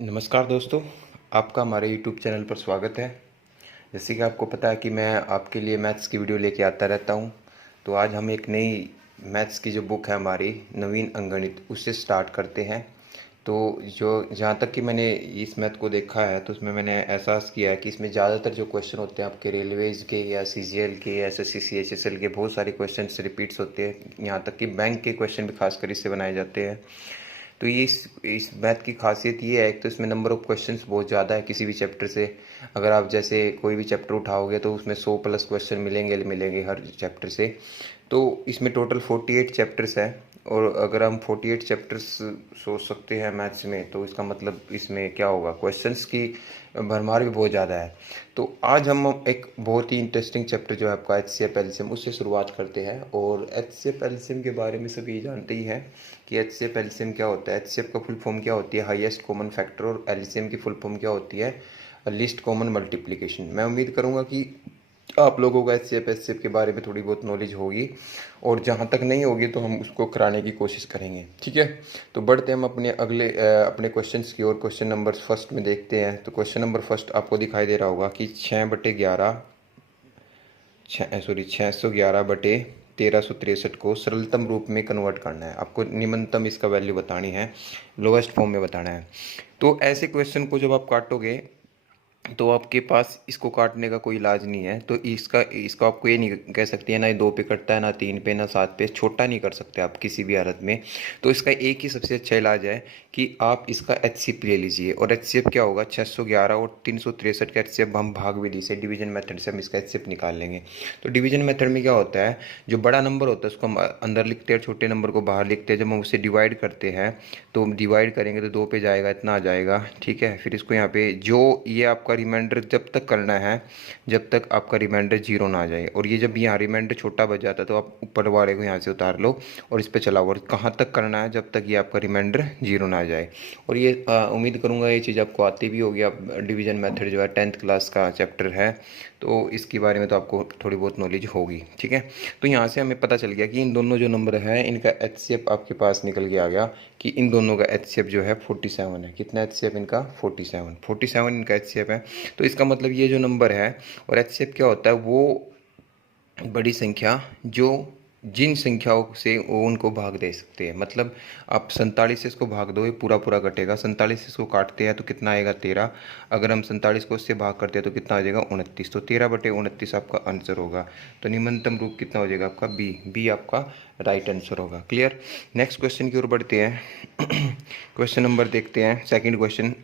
नमस्कार दोस्तों, आपका हमारे YouTube चैनल पर स्वागत है। जैसे कि आपको पता है कि मैं आपके लिए मैथ्स की वीडियो लेके आता रहता हूं, तो आज हम एक नई मैथ्स की जो बुक है हमारी नवीन अंकगणित उससे स्टार्ट करते हैं। तो जो जहाँ तक कि मैंने इस मैथ को देखा है तो उसमें मैंने एहसास किया है कि इसमें ज़्यादातर जो क्वेश्चन होते हैं आपके रेलवेज़ के या CGL के, SSC CHSL के बहुत सारे क्वेश्चन रिपीट्स होते हैं। यहाँ तक कि बैंक के क्वेश्चन भी खासकर इससे बनाए जाते हैं। तो ये इस मैथ की खासियत ये है, एक तो इसमें नंबर ऑफ क्वेश्चंस बहुत ज़्यादा है किसी भी चैप्टर से। अगर आप जैसे कोई भी चैप्टर उठाओगे तो उसमें 100 प्लस क्वेश्चन मिलेंगे हर चैप्टर से। तो इसमें टोटल 48 चैप्टर्स हैं, और अगर हम 48 चैप्टर्स सोच सकते हैं मैथ्स में, तो इसका मतलब इसमें क्या होगा, क्वेश्चंस की भरमार भी बहुत ज़्यादा है। तो आज हम एक बहुत ही इंटरेस्टिंग चैप्टर जो है आपका HCF एलसीएम उससे शुरुआत करते हैं। और HCF एलसीएम के बारे में सभी जानते ही हैं कि HCF एलसीएम क्या होता है। HCF का फुल फॉर्म क्या होती है, हाईएस्ट कॉमन फैक्टर, और एलसीएम की फुल फॉर्म क्या होती है, लिस्ट कॉमन मल्टीप्लिकेशन। मैं उम्मीद करूंगा कि आप लोगों को HCF के बारे में थोड़ी बहुत नॉलेज होगी, और जहाँ तक नहीं होगी तो हम उसको कराने की कोशिश करेंगे। ठीक है, तो बढ़ते हम अपने अपने क्वेश्चंस की ओर। क्वेश्चन नंबर फर्स्ट में देखते हैं। तो क्वेश्चन नंबर फर्स्ट आपको दिखाई दे रहा होगा कि 6/11 611/1363 को सरलतम रूप में कन्वर्ट करना है। आपको निम्नतम इसका वैल्यू बतानी है, लोवेस्ट फॉर्म में बताना है। तो ऐसे क्वेश्चन को जब आप काटोगे तो आपके पास इसको काटने का कोई इलाज नहीं है। तो इसका आपको ये नहीं कह सकती है, ना ये 2 पे कटता है, ना 3 पे, ना 7 पे। छोटा नहीं कर सकते आप किसी भी हालत में। तो इसका एक ही सबसे अच्छा इलाज है कि आप इसका HCF ले लीजिए। और HCF क्या होगा, 611 और 363 का HCF हम भाग विधि से, डिवीजन मेथड से हम इसका HCF निकाल लेंगे। तो डिवीजन मेथड में क्या होता है, जो बड़ा नंबर होता है उसको हम अंदर लिखते हैं, छोटे नंबर को बाहर लिखते हैं। जब हम उसे डिवाइड करते हैं तो डिवाइड करेंगे तो 2 पे जाएगा, इतना आ जाएगा। ठीक है, फिर इसको यहाँ पे जो ये आपका रिमाइंडर जब तक करना है जब तक आपका रिमाइंडर 0 ना आ जाए। और ये जब यहाँ रिमाइंडर छोटा बच जाता है तो आप ऊपर वाले को यहाँ से उतार लो और इस पर चलाओ। और कहाँ तक करना है, जब तक ये आपका रिमाइंडर 0 ना आ जाए। और ये उम्मीद करूँगा ये चीज़ आपको आती भी होगी। आप डिवीजन मेथड जो है 10th क्लास का चैप्टर है, तो इसके बारे में तो आपको थोड़ी बहुत नॉलेज होगी। ठीक है, तो यहाँ से हमें पता चल गया कि इन दोनों जो नंबर है इनका HCF आपके पास निकल के आ गया कि इन दोनों का HCF जो है 47 है। कितना HCF इनका, 47 इनका HCF है। तो इसका मतलब ये जो नंबर है, और HCF क्या होता है, वो बड़ी संख्या जो जिन संख्याओं से वो उनको भाग दे सकते हैं। मतलब आप 47 से इसको भाग दो, ये पूरा पूरा कटेगा। 47 से इसको काटते हैं तो कितना आएगा, 13। अगर हम 47 को इससे भाग करते हैं तो कितना आ जाएगा, 29। तो 13/29 आपका आंसर होगा। तो निम्नतम रूप कितना हो जाएगा आपका, बी आपका राइट आंसर होगा। क्लियर। नेक्स्ट क्वेश्चन की ओर बढ़ते हैं। क्वेश्चन नंबर देखते हैं, सेकेंड क्वेश्चन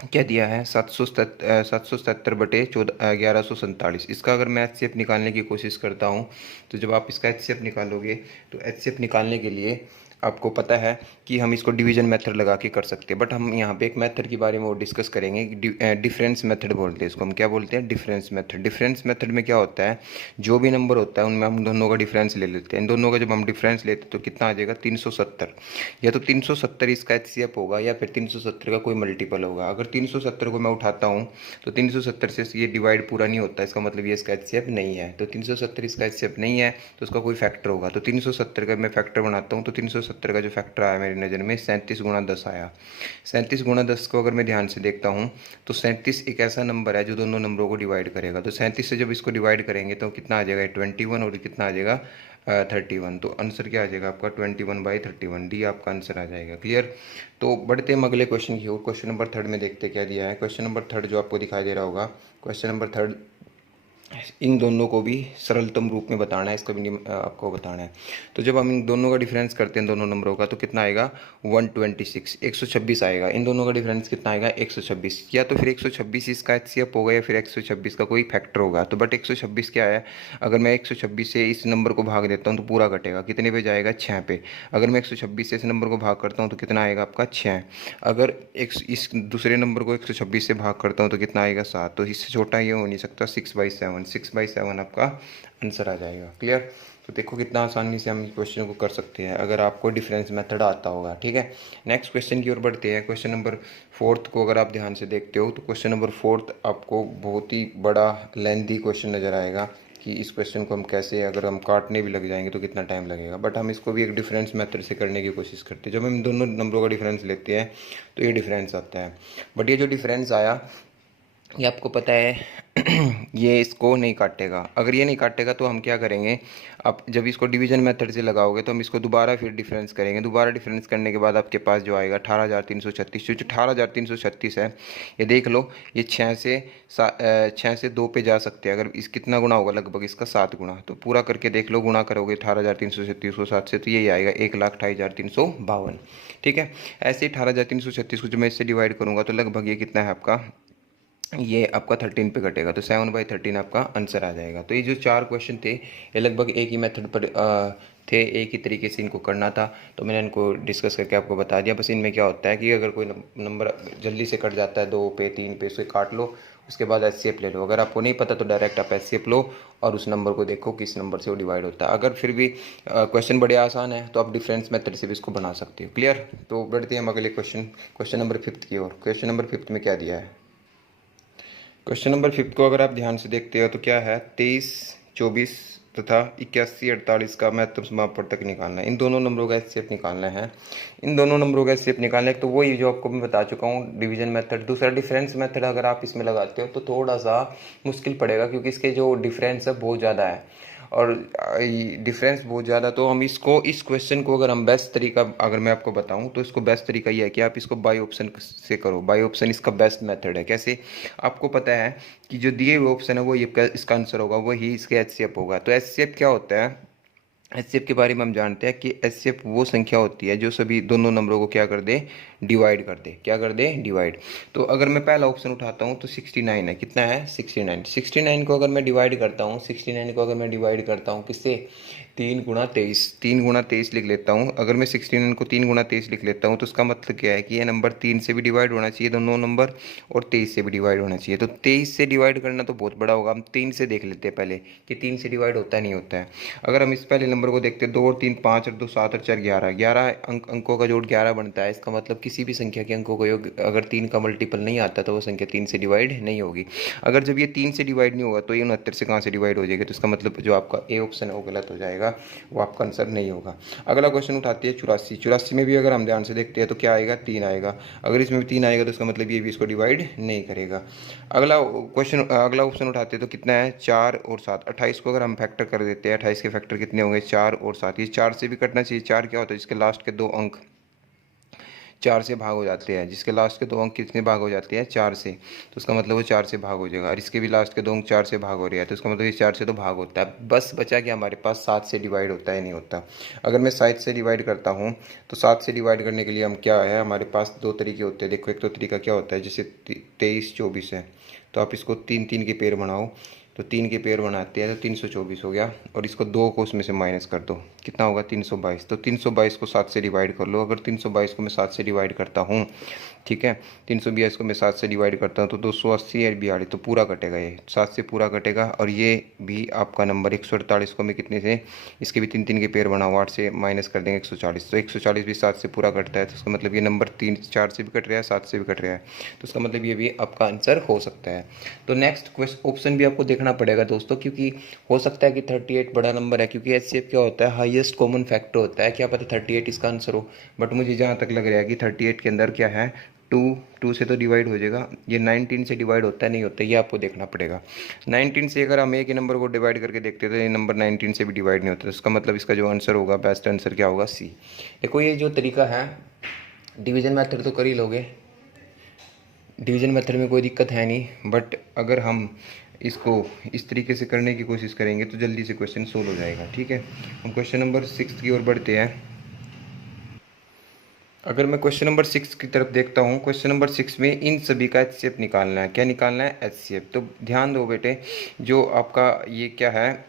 क्या दिया है, 777/1147। इसका अगर मैं HCF निकालने की कोशिश करता हूँ, तो जब आप इसका HCF निकालोगे तो HCF निकालने के लिए आपको पता है कि हम इसको डिवीजन मेथड लगा के कर सकते हैं। बट हम यहाँ पे एक मेथड के बारे में वो डिस्कस करेंगे कि डिफरेंस मेथड बोलते हैं इसको। हम क्या बोलते हैं, डिफरेंस मेथड। डिफरेंस मेथड में क्या होता है, जो भी नंबर होता है उनमें हम दोनों का डिफरेंस ले लेते हैं। इन दोनों का जब हम डिफरेंस लेते हैं तो कितना आ जाएगा, 370। या तो 370 इसका HCF होगा, या फिर 370 का कोई मल्टीपल होगा। अगर 370 को मैं उठाता हूँ तो 370 से ये डिवाइड पूरा नहीं होता, इसका मतलब ये इसका HCF नहीं है। तो 370 इसका HCF नहीं है तो उसका कोई फैक्टर होगा। तो 370 का मैं फैक्टर बनाता हूँ, तो 370 का जो फैक्टर आया मेरी नज़र में 37×10 आया। 37×10 को अगर मैं ध्यान से देखता हूँ तो 37 एक ऐसा नंबर है जो दोनों नंबरों को डिवाइड करेगा। तो 37 से जब इसको डिवाइड करेंगे तो कितना आ जाएगा, 21, और कितना आ जाएगा 31। तो आंसर क्या आ जाएगा आपका, 21/31। डी आपका आंसर आ जाएगा। क्लियर। तो बढ़ते हम अगले क्वेश्चन की ओर। क्वेश्चन नंबर थर्ड में देखते क्या दिया है। क्वेश्चन नंबर थर्ड जो आपको दिखाई दे रहा होगा, क्वेश्चन नंबर थर्ड इन दोनों को भी सरलतम रूप में बताना है, इसको भी आपको बताना है। तो जब हम इन दोनों का डिफरेंस करते हैं दोनों नंबरों का, तो कितना आएगा, 126, 126 आएगा। इन दोनों का डिफरेंस कितना आएगा, 126। या तो फिर 126 इसका HCF होगा, या फिर 126 का कोई फैक्टर होगा। तो बट 126 क्या है, अगर मैं 126 से इस नंबर को भाग देता हूँ तो पूरा कटेगा, कितने पे जाएगा, 6 पे। अगर मैं 126 से इस नंबर को भाग करता हूँ तो कितना आएगा आपका, 6। अगर इस दूसरे नंबर को 126 से भाग करता हूँ तो कितना आएगा, 7। तो इससे छोटा ये हो नहीं सकता, 6/7। 6/7 आपका आंसर आ जाएगा। क्लियर। तो देखो कितना आसानी से हम इस क्वेश्चन को कर सकते हैं अगर आपको डिफरेंस मेथड आता होगा। ठीक है, नेक्स्ट क्वेश्चन की ओर बढ़ते हैं। क्वेश्चन नंबर फोर्थ को अगर आप ध्यान से देखते हो तो क्वेश्चन नंबर फोर्थ आपको बहुत ही बड़ा लेंथी क्वेश्चन नज़र आएगा कि इस क्वेश्चन को हम कैसे, अगर हम काटने भी लग जाएंगे तो कितना टाइम लगेगा, बट हम इसको भी एक डिफरेंस मेथड से करने की कोशिश करते हैं। जब हम दोनों नंबरों का डिफरेंस लेते हैं तो ये डिफरेंस आता है, बट ये जो डिफरेंस आया ये आपको पता है ये इसको नहीं काटेगा। अगर ये नहीं काटेगा तो हम क्या करेंगे, आप जब इसको डिवीजन मेथड से लगाओगे तो हम इसको दोबारा फिर डिफरेंस करेंगे। दोबारा डिफरेंस करने के बाद आपके पास जो आएगा 18,336, जो 18,336 है ये देख लो, ये 6 से 2 पे जा सकते हैं। अगर इस कितना गुना होगा, लगभग इसका 7 गुना, तो पूरा करके देख लो, गुना करोगे 18,336 को 7 से तो यही आएगा 1,28,352। ठीक है, ऐसे 18,336 को जो मैं इससे डिवाइड करूँगा तो लगभग ये कितना है आपका, ये आपका 13 पे कटेगा, तो 7/13 आपका आंसर आ जाएगा। तो ये जो 4 क्वेश्चन थे ये लगभग एक ही मेथड पर थे, एक ही तरीके से इनको करना था, तो मैंने इनको डिस्कस करके आपको बता दिया। बस इनमें क्या होता है कि अगर कोई नंबर जल्दी से कट जाता है 2 पे 3 पे, उसे काट लो, उसके बाद एचसीएफ ले लो। अगर आपको नहीं पता तो डायरेक्ट आप एचसीएफ लो और उस नंबर को देखो किस नंबर से वो डिवाइड होता है। अगर फिर भी क्वेश्चन बड़े आसान है तो आप डिफरेंस मेथड से भी इसको बना सकते हो। क्लियर? तो बढ़ते हैं हम अगले क्वेश्चन नंबर 5 की ओर। क्वेश्चन नंबर 5 में क्या दिया है? क्वेश्चन नंबर 5 को अगर आप ध्यान से देखते हो तो क्या है, 23, 24 तथा 81, 48 का महत्तम समापवर्तक निकालना है। इन दोनों नंबरों का एचसीएफ निकालना है। इन दोनों नंबरों का एचसीएफ निकालना है, तो वही जो आपको मैं बता चुका हूँ डिवीजन मेथड। दूसरा डिफरेंस मेथड अगर आप इसमें लगाते हो तो थोड़ा सा मुश्किल पड़ेगा, क्योंकि इसके जो डिफरेंस है बहुत ज़्यादा है और डिफरेंस बहुत ज़्यादा। तो हम इसको, इस क्वेश्चन को अगर हम बेस्ट तरीका अगर मैं आपको बताऊं तो इसको बेस्ट तरीका ये है कि आप इसको बाई ऑप्शन से करो। बाई ऑप्शन इसका बेस्ट मेथड है। कैसे? आपको पता है कि जो दिए हुए ऑप्शन है वो ये इसका आंसर होगा, वही इसके एचसीएफ होगा। तो एचसीएफ क्या होता है? एचसीएफ के बारे में हम जानते हैं कि एचसीएफ वो संख्या होती है जो सभी दोनों नंबरों को क्या कर दे, डिवाइड कर दे। क्या कर दे? डिवाइड। तो अगर मैं पहला ऑप्शन उठाता हूँ तो 69 है। कितना है? 69। 69 को अगर मैं डिवाइड करता हूँ, 69 को अगर मैं डिवाइड करता हूँ किससे? 3 × 23। 3 × 23 लिख लेता हूँ। अगर मैं 69 को 3 × 23 लिख लेता हूँ तो उसका मतलब क्या है कि ये नंबर 3 से भी डिवाइड होना चाहिए दोनों नंबर, और 23 से भी डिवाइड होना चाहिए। तो 23 से डिवाइड करना तो बहुत बड़ा होगा, हम 3 से देख लेते हैं पहले कि 3 से डिवाइड होता है नहीं होता है। अगर हम इस पहले नंबर को देखते हैं, 2 और 3 5 और 2 7 और 4 11, 11 अंकों का जोड़ 11 बनता है। इसका मतलब किसी भी संख्या के अंकों का योग अगर 3 का मल्टीपल नहीं आता तो वो संख्या 3 से डिवाइड नहीं होगी। अगर जब ये 3 से डिवाइड नहीं होगा तो ये 69 से कहाँ से डिवाइड हो जाएगा? तो इसका मतलब जो आपका ए ऑप्शन है वो गलत हो जाएगा, वो आपका आंसर नहीं होगा। अगला क्वेश्चन उठाती है 84। 84 में भी अगर हम ध्यान से देखते हैं तो क्या आएगा? 3 आएगा। अगर इसमें भी 3 आएगा तो इसका मतलब ये भी इसको डिवाइड नहीं करेगा। अगला ऑप्शन उठाते हैं तो कितना है? 4 और 7। 28 को अगर हम फैक्टर कर देते हैं, 28 के फैक्टर कितने होंगे? 4 और 7। ये 4 से भी कटना चाहिए। 4 क्या होता है? जिसके लास्ट के 2 अंक 4 से भाग हो जाते हैं। जिसके लास्ट के 2 अंक कितने भाग हो जाते हैं? 4 से। तो उसका मतलब वो 4 से भाग हो जाएगा। और इसके भी लास्ट के 2 अंक 4 से भाग हो रहे हैं, तो उसका मतलब ये 4 से तो भाग होता है। बस बचा कि हमारे पास 7 से डिवाइड होता है नहीं होता। अगर मैं 7 से डिवाइड करता हूँ तो 7 से डिवाइड करने के लिए हम क्या है, हमारे पास 2 तरीके होते हैं। देखो, एक तो तरीका क्या होता है, जैसे 23, 24 है तो आप इसको 3 के पेयर बनाओ, तो 3 के पेयर बनाते हैं तो 324 हो गया। और इसको 2 को उसमें से माइनस कर दो, कितना होगा? 322। तो 322 को 7 से डिवाइड कर लो। अगर 322 को मैं 7 से डिवाइड करता हूँ, ठीक है, 342 को मैं 7 से डिवाइड करता हूँ तो 280 और 42, तो पूरा कटेगा, ये 7 से पूरा कटेगा। और ये भी आपका नंबर 148 को मैं कितने से, इसके भी 3 के पेयर बनाओ, 8 से माइनस कर देंगे 140, तो 140 भी 7 से पूरा कटता है। तो उसका मतलब ये नंबर 3 4 से भी कट रहा है, 7 से भी कट रहा है, तो उसका मतलब ये भी आपका आंसर हो सकता है। तो नेक्स्ट क्वेश्चन ऑप्शन भी आपको देखना पड़ेगा दोस्तों, क्योंकि हो सकता है कि 38 बड़ा नंबर है, क्योंकि एचसीएफ क्या होता है? हाईएस्ट कॉमन फैक्टर होता है। क्या पता 38 इसका आंसर हो, बट मुझे जहाँ तक लग रहा है कि 38 के अंदर क्या है, 2 से तो डिवाइड हो जाएगा। ये 19 से डिवाइड होता है नहीं होता, ये आपको देखना पड़ेगा। 19 से अगर हम एक ही नंबर को डिवाइड करके देखते हैं तो ये नंबर 19 से भी डिवाइड नहीं होता, तो इसका मतलब इसका जो आंसर होगा, बेस्ट आंसर क्या होगा? सी। देखो, ये जो तरीका है डिवीजन मेथड तो कर ही लोगे, डिवीजन मेथड में कोई दिक्कत है नहीं, बट अगर हम इसको इस तरीके से करने की कोशिश करेंगे तो जल्दी से क्वेश्चन सोल्व हो जाएगा। ठीक है, हम क्वेश्चन नंबर 6 की ओर बढ़ते हैं। अगर मैं क्वेश्चन नंबर 6 की तरफ देखता हूँ, क्वेश्चन नंबर 6 में इन सभी का एचसीएफ निकालना है। क्या निकालना है? एचसीएफ। तो ध्यान दो बेटे, जो आपका ये क्या है,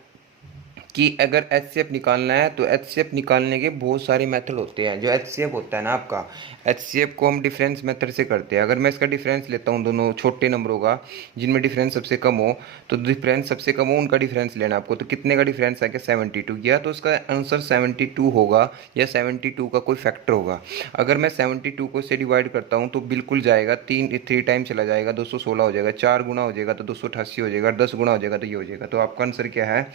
कि अगर एचसीएफ निकालना है तो एचसीएफ निकालने के बहुत सारे मेथड होते हैं। जो एचसीएफ होता है ना आपका, एचसीएफ को हम डिफरेंस मेथड से करते हैं। अगर मैं इसका डिफरेंस लेता हूँ दोनों छोटे नंबरों का जिनमें डिफरेंस सबसे कम हो, तो डिफरेंस सबसे कम हो उनका डिफरेंस लेना आपको। तो कितने का डिफरेंस है, क्या 72 किया, तो उसका आंसर 72 होगा या 72 का कोई फैक्टर होगा। अगर मैं 72 को से डिवाइड करता हूँ तो बिल्कुल जाएगा, थ्री टाइम चला जाएगा, 216 हो जाएगा, 4 गुना हो जाएगा तो 288 हो जाएगा, 10 गुना हो जाएगा तो ये हो जाएगा। तो आपका आंसर क्या है,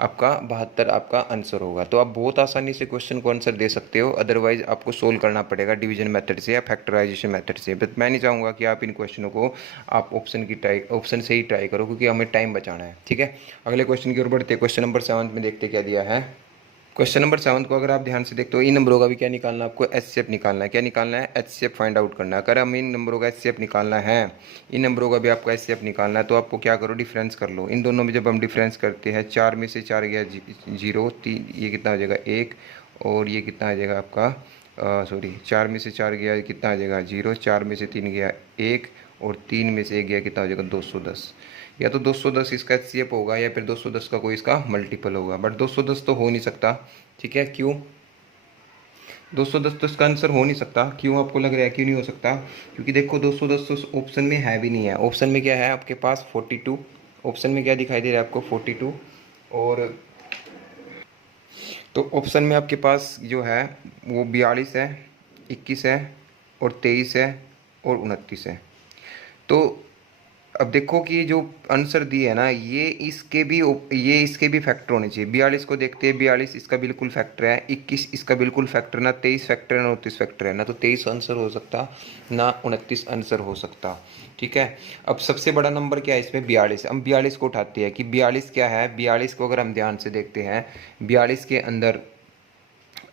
आपका 72 आपका आंसर होगा। तो आप बहुत आसानी से क्वेश्चन को आंसर दे सकते हो, अदरवाइज आपको सोल्व करना पड़ेगा डिवीजन मेथड से या फैक्टराइजेशन मेथड से। बट मैं नहीं चाहूँगा कि आप इन क्वेश्चनों को आप ऑप्शन से ही ट्राई करो, क्योंकि हमें टाइम बचाना है। ठीक है, अगले क्वेश्चन की ओर बढ़ते हैं। क्वेश्चन नंबर 7 में देखते क्या दिया है। क्वेश्चन नंबर 7 को अगर आप ध्यान से देखते हो, इन नंबरों का भी क्या निकालना है आपको, एचसीएफ निकालना है। क्या निकालना है, एचसीएफ फाइंड आउट करना है। अगर हम इन नंबरों का एचसीएफ निकालना है, इन नंबरों का भी आपको एचसीएफ निकालना है, तो आपको क्या करो, डिफरेंस कर लो। इन दोनों में जब हम डिफरेंस करते हैं, 4 में से 4 गया 0, 3 ये कितना हो जाएगा 1, और ये कितना आ जाएगा आपका, सॉरी 4 में से 4 गया कितना आ जाएगा 0, 4 में से 3 गया 1, और 3 में से 1 गया कितना हो जाएगा 210। या तो 210 इसका एचसीएफ होगा या फिर 210 का कोई इसका मल्टीपल होगा, बट 210 तो हो नहीं सकता। ठीक है, क्यों 210 तो इसका आंसर हो नहीं सकता। क्यों आपको लग रहा है क्यों नहीं हो सकता, क्योंकि देखो 210 तो ऑप्शन में है भी नहीं है। ऑप्शन में क्या है आपके पास 42, ऑप्शन में क्या दिखाई दे रहा है आपको 42, और तो ऑप्शन में आपके पास जो है वो 42 है, 21 है, और 23 है, और 29 है। तो अब देखो कि जो आंसर दिए है ना, ये इसके भी फैक्टर होने चाहिए। 42 को देखते हैं, 42 इसका बिल्कुल फैक्टर है, 21 इसका बिल्कुल फैक्टर, ना 23 फैक्टर है ना 29 फैक्टर है। ना तो 23 आंसर हो सकता, ना 29 आंसर हो सकता। ठीक है, अब सबसे बड़ा नंबर क्या है इसमें, 42। हम 42 को उठाते हैं कि 42 क्या है। 42 को अगर हम ध्यान से देखते हैं, 42 के अंदर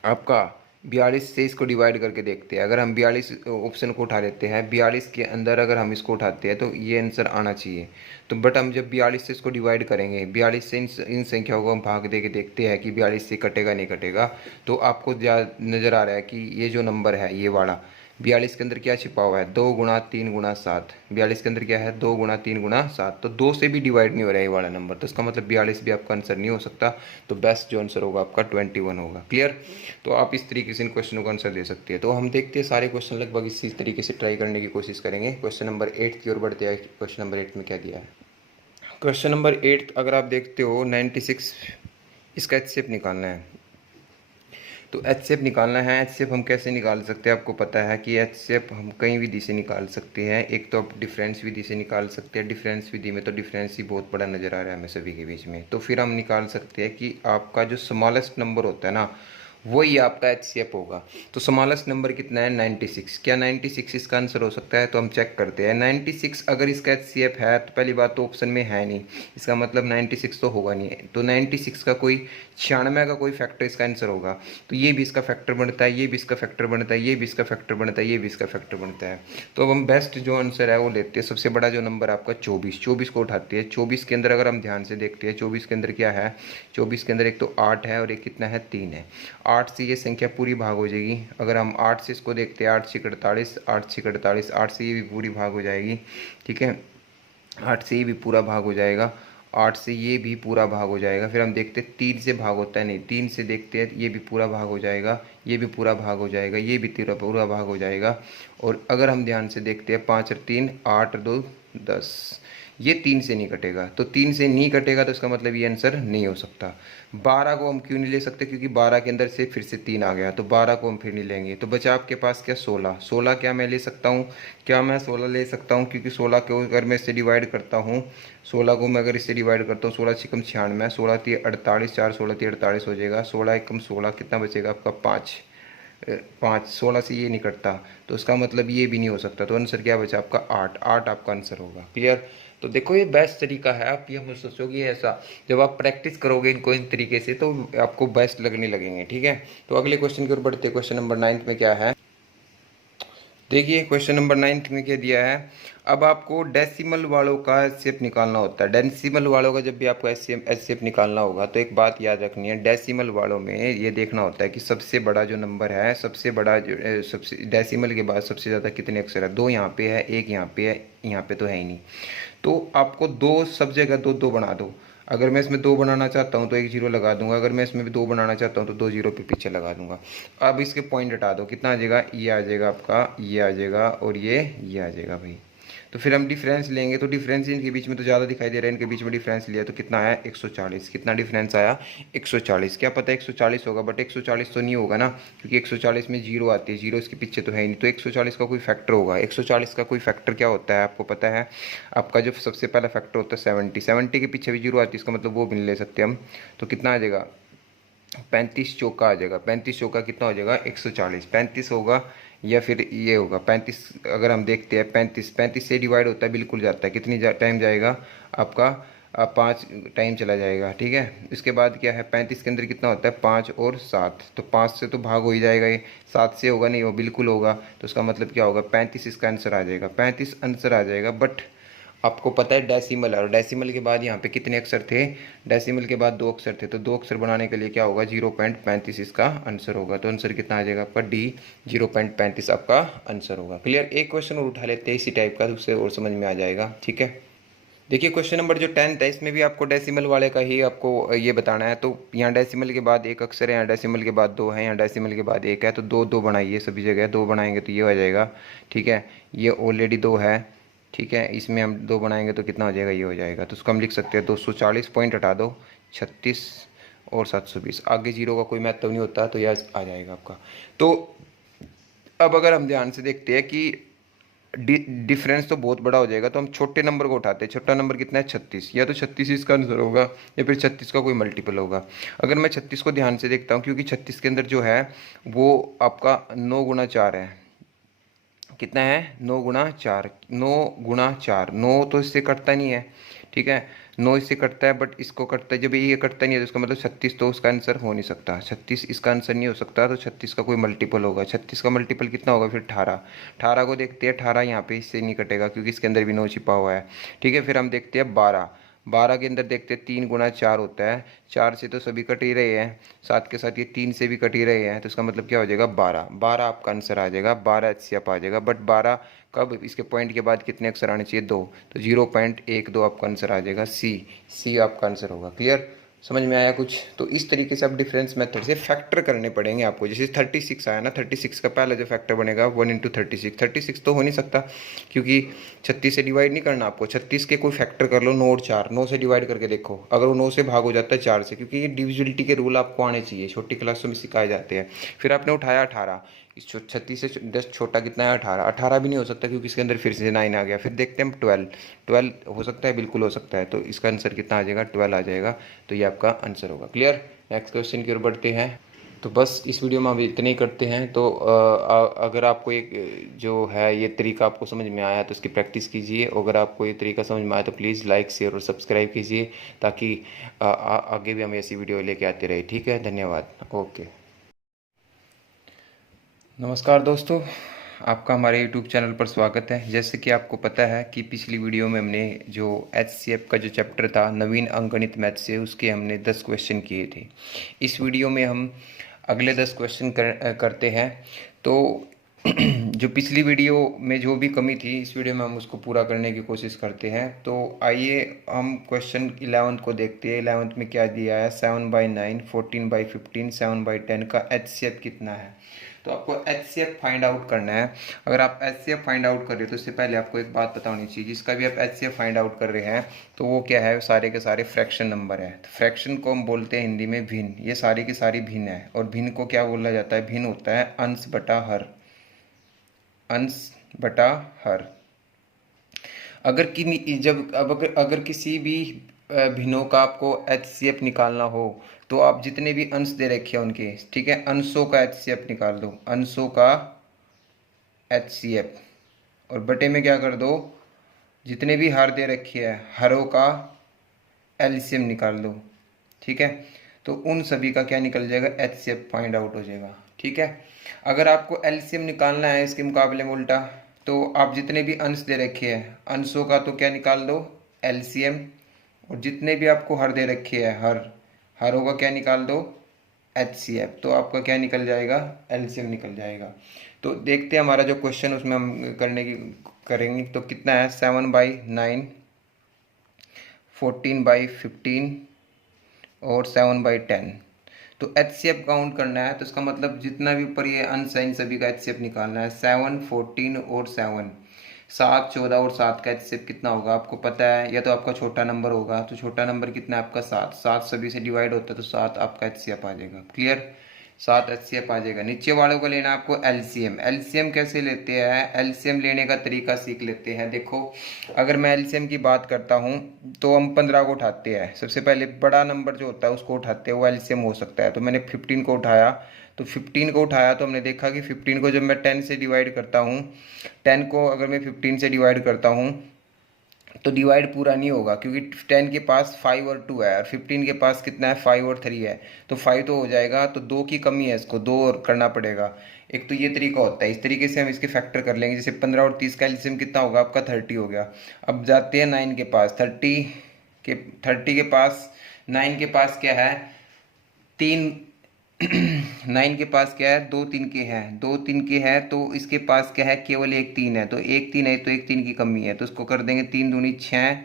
आपका 42 से इसको डिवाइड करके देखते हैं। अगर हम 42 ऑप्शन को उठा लेते हैं, 42 के अंदर अगर हम इसको उठाते हैं तो ये आंसर आना चाहिए। तो बट हम जब 42 से इसको डिवाइड करेंगे, 42 से इन संख्याओं को हम भाग दे के देखते हैं कि 42 से कटेगा नहीं कटेगा, तो आपको नज़र आ रहा है कि ये जो नंबर है ये वाला 42 के अंदर क्या छिपा हुआ है, 2 गुणा 3 गुणा 7। 42 के अंदर क्या है, 2 गुणा 3 गुणा 7। तो 2 से भी डिवाइड नहीं हो रहा है ये वाला नंबर, तो इसका मतलब 42 भी आपका आंसर नहीं हो सकता। तो बेस्ट जो आंसर होगा आपका 21 होगा। क्लियर, तो आप इस तरीके से इन क्वेश्चनों का आंसर दे सकते हैं। तो हम देखते हैं सारे क्वेश्चन लगभग इसी तरीके से ट्राई करने की कोशिश करेंगे। क्वेश्चन नंबर 8 की ओर बढ़ते हैं। क्वेश्चन नंबर 8 में क्या दिया है, क्वेश्चन नंबर 8 अगर आप देखते हो 96, इसका एचसीएफ निकालना है। तो एचसीएफ निकालना है। एचसीएफ हम कैसे निकाल सकते हैं, आपको पता है कि एचसीएफ हम कई विधि से निकाल सकते हैं। एक तो आप डिफरेंस विधि से निकाल सकते हैं। डिफरेंस विधि में तो डिफरेंस ही बहुत बड़ा नज़र आ रहा है हमें सभी के बीच में। तो फिर हम निकाल सकते हैं कि आपका जो स्मॉलेस्ट नंबर होता है ना, वही आपका एचसीएफ होगा। तो स्मॉलेस्ट नंबर कितना है, 96। क्या 96 इसका आंसर हो सकता है, तो हम चेक करते हैं। 96 अगर इसका एचसीएफ है तो पहली बात तो ऑप्शन में है नहीं, इसका मतलब 96 तो होगा नहीं। तो 96 का कोई 96 का कोई फैक्टर इसका आंसर होगा। तो ये भी इसका फैक्टर बनता है, ये भी इसका फैक्टर बनता है, ये भी इसका फैक्टर बनता है, ये भी इसका फैक्टर बनता है। तो अब हम बेस्ट जो आंसर है वो लेते हैं। सबसे बड़ा जो नंबर आपका 24, 24 को उठाते हैं। 24 के अंदर अगर हम ध्यान से देखते हैं, 24 के अंदर क्या है, 24 के अंदर एक तो 8 है और एक कितना है, 3 है। 8 से ये संख्या पूरी भाग हो जाएगी। अगर हम 8 से इसको देखते हैं, 8 से 48, 8 से 48, 8 से ये भी पूरी भाग हो जाएगी। ठीक है, 8 से ये भी पूरा भाग हो जाएगा, 8 से ये भी पूरा भाग हो जाएगा। फिर हम देखते हैं 3 से भाग होता है, नहीं 3 से देखते हैं, ये भी पूरा भाग हो जाएगा, ये भी पूरा भाग हो जाएगा, ये भी पूरा भाग हो जाएगा। और अगर हम ध्यान से देखते हैं 5 और 3, 8 और 2 10, ये 3 से नहीं कटेगा। तो 3 से नहीं कटेगा तो इसका मतलब ये आंसर नहीं हो सकता। 12 को हम क्यों नहीं ले सकते, क्योंकि 12 के अंदर से फिर से 3 आ गया, तो 12 को हम फिर नहीं लेंगे। तो बचा आपके पास क्या, 16। 16 क्या मैं ले सकता हूँ, क्या मैं 16 ले सकता हूँ, क्योंकि 16 को अगर मैं इससे डिवाइड करता हूँ, 16 को मैं अगर इससे डिवाइड करता हूँ, 16 छिकम 96, 16 3 48, 4 16 3 48 हो जाएगा। 16 एकम 16 कितना बचेगा आपका, 5। 5 16 से ये नहीं कटता, तो इसका मतलब ये भी नहीं हो सकता। तो आंसर क्या बचा आपका, 8। 8 आपका आंसर होगा। क्लियर, तो देखो ये बेस्ट तरीका है। आप ये मत सोचोगे ऐसा, जब आप प्रैक्टिस करोगे इनको इन तरीके से तो आपको बेस्ट लगने लगेंगे। ठीक है, तो अगले क्वेश्चन की ओर बढ़ते हैं। क्वेश्चन नंबर 9 में क्या है, देखिए क्वेश्चन नंबर 9 में क्या दिया है। अब आपको डेसिमल वालों का एचसीएफ निकालना होता है। डेसिमल वालों का जब भी आपको एचसीएफ निकालना होगा तो एक बात याद रखनी है, डेसिमल वालों में ये देखना होता है कि सबसे बड़ा जो नंबर है, सबसे बड़ा जो सबसे डेसिमल के बाद सबसे ज़्यादा कितने अक्षर है। 2 यहाँ पे है, 1 यहाँ पे है, यहाँ पे तो है ही नहीं। तो आपको 2 सब जगह 2 2 बना दो। अगर मैं इसमें 2 बनाना चाहता हूँ तो एक जीरो लगा दूंगा, अगर मैं इसमें भी 2 बनाना चाहता हूँ तो 2 जीरो पे पीछे लगा दूंगा। अब इसके पॉइंट हटा दो, कितना आ जाएगा, ये आ जाएगा आपका, ये आ जाएगा और ये आ जाएगा भाई। तो फिर हम डिफरेंस लेंगे तो डिफरेंस इनके बीच में तो ज़्यादा दिखाई दे रहा है, इनके बीच में डिफरेंस लिया तो कितना आया 140। कितना डिफरेंस आया 140। क्या पता है 140 होगा, बट 140 तो नहीं होगा ना, क्योंकि 140 में जीरो आती है, जीरो इसके पीछे तो है ही नहीं। तो 140 का कोई फैक्टर होगा। 140 का कोई फैक्टर क्या होता है आपको पता है? आपका जो सबसे पहला फैक्टर होता है 70 के पीछे भी जीरो आती है, इसका मतलब वो भी नहीं ले सकते हम। तो कितना आ जाएगा 35 चौका आ जाएगा, 35 चौका कितना हो जाएगा 140। 35 होगा या फिर ये होगा 35। अगर हम देखते हैं 35 से डिवाइड होता है, बिल्कुल जाता है, कितनी टाइम जाएगा आपका 5 टाइम चला जाएगा, ठीक है। इसके बाद क्या है 35 के अंदर कितना होता है 5 और 7, तो 5 से तो भाग हो ही जाएगा, ये 7 से होगा नहीं, वो बिल्कुल होगा। तो उसका मतलब क्या होगा 35 इसका आंसर आ जाएगा, 35 आंसर आ जाएगा। बट आपको पता है डेसिमल, और डेसिमल के बाद यहाँ पे कितने अक्षर थे, डेसिमल के बाद 2 अक्षर थे, तो 2 अक्षर बनाने के लिए क्या होगा 0.35 इसका आंसर होगा। तो आंसर कितना आ जाएगा आपका डी, 0.35 आपका आंसर होगा। क्लियर। एक क्वेश्चन और उठा लेते हैं इसी टाइप का, उससे और समझ में आ जाएगा, ठीक है। देखिए क्वेश्चन नंबर जो 10 है इसमें भी आपको डेसिमल वाले का ही आपको ये बताना है। तो यहाँ डेसिमल के बाद एक अक्षर है, यहाँ डेसिमल के बाद 2 है, यहाँ डेसिमल के बाद 1 है, तो 2 2 बनाइए सभी जगह, 2 बनाएंगे तो ये हो जाएगा, ठीक है। ये ऑलरेडी 2 है, ठीक है, इसमें हम 2 बनाएंगे तो कितना हो जाएगा, ये हो जाएगा। तो उसको हम लिख सकते हैं 240, पॉइंट हटा दो 36 और 720, आगे जीरो का कोई महत्व नहीं होता, तो यह आ जाएगा आपका। तो अब अगर हम ध्यान से देखते हैं कि डिफरेंस तो बहुत बड़ा हो जाएगा, तो हम छोटे नंबर को उठाते हैं। छोटा नंबर कितना है 36, या तो 36 इसका आंसर होगा या फिर 36 का कोई मल्टीपल होगा। अगर मैं 36 को ध्यान से देखता हूँ, क्योंकि 36 के अंदर जो है वो आपका 9 × 4 है। कितना है 9 × 4, 9 × 4, 9 तो इससे कटता नहीं है, ठीक है, 9 इससे कटता है, बट इसको कटता है, जब ये कटता नहीं है तो इसका मतलब 36 तो उसका आंसर हो नहीं सकता, 36 इसका आंसर नहीं हो सकता। तो 36 का कोई मल्टीपल होगा, 36 का मल्टीपल कितना होगा फिर 18। 18 को देखते हैं, 18 यहाँ पे इससे नहीं कटेगा क्योंकि इसके अंदर भी 9 छिपा हुआ है, ठीक है। फिर हम देखते हैं 12, 12 के अंदर देखते हैं 3 × 4 होता है, 4 से तो सभी कट ही रहे हैं, साथ के साथ ये 3 से भी कट ही रहे हैं, तो इसका मतलब क्या हो जाएगा 12। 12 आपका आंसर आ जाएगा, 12 एचसीएफ आ जाएगा। बट 12 कब, इसके पॉइंट के बाद कितने अक्षर आने चाहिए 2, तो 0.12 आपका आंसर आ जाएगा, सी आपका आंसर होगा। क्लियर, समझ में आया कुछ? तो इस तरीके से आप डिफरेंस मेथड से फैक्टर करने पड़ेंगे आपको। जैसे 36 आया ना, 36 का पहला जो फैक्टर बनेगा 1 × 36, 36 तो हो नहीं सकता क्योंकि 36 से डिवाइड नहीं करना आपको, 36 के कोई फैक्टर कर लो 9 और 4, 9 से डिवाइड करके देखो, अगर वो 9 से भाग हो जाता है 4 से, क्योंकि ये डिविजिबिलिटी के रूल आपको आने चाहिए, छोटी क्लासों में सिखाए जाते हैं। फिर आपने उठाया 18, इस 36 से 10 छोटा कितना है 18, 18 भी नहीं हो सकता क्योंकि इसके अंदर फिर से 9 आ गया। फिर देखते हैं हम 12, 12 हो सकता है, बिल्कुल हो सकता है, तो इसका आंसर कितना आ जाएगा 12 आ जाएगा, तो ये आपका आंसर होगा। क्लियर। नेक्स्ट क्वेश्चन की ओर बढ़ते हैं। तो बस इस वीडियो में हम इतने ही करते हैं। तो अगर आपको एक जो है ये तरीका आपको समझ में आया तो इसकी प्रैक्टिस कीजिए। अगर आपको ये तरीका समझ में आया तो प्लीज़ लाइक शेयर और सब्सक्राइब कीजिए, ताकि आगे भी हम ऐसी वीडियो लेके आते रहे। ठीक है, धन्यवाद। ओके, नमस्कार दोस्तों, आपका हमारे YouTube चैनल पर स्वागत है। जैसे कि आपको पता है कि पिछली वीडियो में हमने जो HCF का जो चैप्टर था नवीन अंकगणित मैथ से, उसके हमने 10 क्वेश्चन किए थे। इस वीडियो में हम अगले 10 क्वेश्चन करते हैं। तो जो पिछली वीडियो में जो भी कमी थी, इस वीडियो में हम उसको पूरा करने की कोशिश करते हैं। तो आइए हम क्वेश्चन 11 को देखते हैं। 11 में क्या दिया है, 7/9, 14/15, 7/10 का HCF कितना है। तो आपको HCF फाइंड आउट करना है। अगर आप HCF फाइंड आउट कर रहे हो तो इससे पहले आपको एक बात पता होनी चाहिए, जिसका भी आप HCF फाइंड आउट कर रहे हैं तो वो क्या है, सारे के सारे फ्रैक्शन नंबर है। तो फ्रैक्शन को हम बोलते हैं हिंदी में भिन्न, ये सारी की सारी भिन्न है। और भिन्न को क्या बोला जाता है, भिन्न होता है अंश बटा हर, अंश बटा हर। अगर कि जब अब अगर किसी भी भिन्नों का आपको HCF निकालना हो तो आप जितने भी अंश दे रखे हैं उनके, ठीक है, अंशों का HCF निकाल दो, अंशों का HCF, और बटे में क्या कर दो, जितने भी हर दे रखे हैं हरों का LCM निकाल दो, ठीक है। तो उन सभी का क्या निकल जाएगा, HCF फाइंड आउट हो जाएगा, ठीक है। अगर आपको LCM निकालना है इसके मुकाबले में उल्टा, तो आप जितने भी अंश दे रखे हैं अंशों का तो क्या निकाल दो LCM, और जितने भी आपको हर दे रखे हैं हरों का क्या निकाल दो HCF, तो आपका क्या निकल जाएगा, LCM निकल जाएगा। तो देखते हैं हमारा जो क्वेश्चन उसमें हम करेंगे। तो कितना है 7/9, 14/15 और 7/10। तो HCF काउंट करना है, तो इसका मतलब जितना भी ऊपर ये अंश है इन सभी का HCF निकालना है। 7, 14 और 7, 7, 14 और 7 का HCF कितना होगा आपको पता है, या तो आपका छोटा नंबर होगा, तो छोटा नंबर कितना है आपका 7, 7 सभी से डिवाइड होता है तो 7 आपका HCF आ जाएगा। क्लियर, 7 HCF आ जाएगा। नीचे वालों को लेना आपको LCM। LCM कैसे लेते हैं, LCM लेने का तरीका सीख लेते हैं। देखो, अगर मैं LCM की बात करता हूँ तो हम 15 को उठाते हैं। सबसे पहले बड़ा नंबर जो होता है उसको उठाते हैं, वो LCM हो सकता है। तो मैंने 15 को उठाया, तो 15 को उठाया तो हमने देखा कि 15 को जब मैं 10 से डिवाइड करता हूँ, 10 को अगर मैं 15 से डिवाइड करता हूँ तो डिवाइड पूरा नहीं होगा, क्योंकि 10 के पास 5 और 2 है और 15 के पास कितना है 5 और 3 है। तो 5 तो हो जाएगा, तो 2 की कमी है, इसको 2 और करना पड़ेगा। एक तो ये तरीका होता है, इस तरीके से हम इसके फैक्टर कर लेंगे। जैसे 15 और 30 का एलसीएम कितना होगा आपका 30 हो गया। अब जाते हैं 9 के पास, 30 के पास 9 के पास क्या है, 3 9 के पास क्या है, 2 3 के हैं, 2 3 के हैं, तो इसके पास क्या है केवल एक 3 है, तो एक 3 है तो एक 3 की कमी है, तो इसको कर देंगे 3 दूनी 6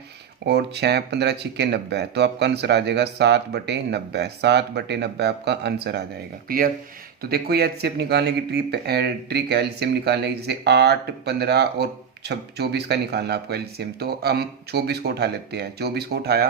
और 6 15 छिक्के 90, तो आपका आंसर आ जाएगा 7/90। 7/90 आपका आंसर आ जाएगा। क्लियर। तो देखो ये HCF निकालने की ट्रिक है, एलसीएम निकालने की। जैसे 8, 15 और 24 का निकालना आपको एलसीएम, तो हम 24 को उठा लेते हैं। 24 को उठाया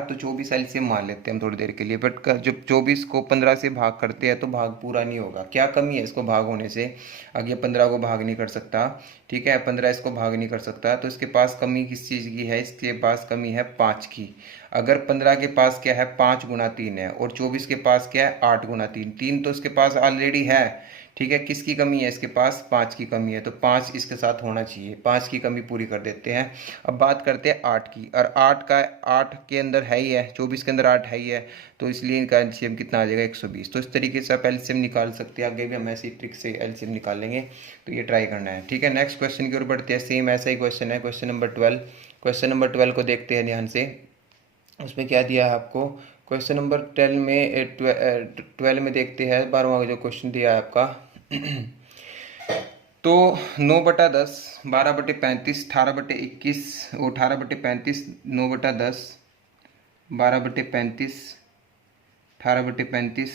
तो 24 एलसीएम मान लेते हैं हम थोड़ी देर के लिए। बट जब 24 को 15 से भाग करते हैं तो भाग पूरा नहीं होगा। क्या कमी है इसको भाग होने से, आगे 15 को भाग नहीं कर सकता, ठीक है, 15 इसको भाग नहीं कर सकता, तो इसके पास कमी किस चीज़ की है, इसके पास कमी है 5 की। अगर 15 के पास क्या है 5 गुना 3 है और 24 के पास क्या है 8 गुना 3, 3 तो इसके पास ऑलरेडी है, ठीक है। किसकी कमी है इसके पास, 5 की कमी है, तो 5 इसके साथ होना चाहिए। 5 की कमी पूरी कर देते हैं। अब बात करते हैं 8 की, और 8 के अंदर है ही है, 24 के अंदर 8 है ही है, तो इसलिए इनका एलसीएम कितना आ जाएगा 120। तो इस तरीके से आप एलसीएम निकाल सकते हैं। आगे भी हम ऐसी ट्रिक से एलसीएम निकाल लेंगे, तो ये ट्राई करना है, ठीक है। नेक्स्ट क्वेश्चन की ओर बढ़ते हैं। सेम ऐसा ही क्वेश्चन है, क्वेश्चन नंबर 12। क्वेश्चन नंबर 12 को देखते हैं ध्यान से। उसमें क्या दिया है आपको, क्वेश्चन नंबर 12 में देखते हैं 12वां जो क्वेश्चन दिया है आपका। तो 9/10, 12/35, 18/21 और 18/35, 9/10, 12/35, 18/35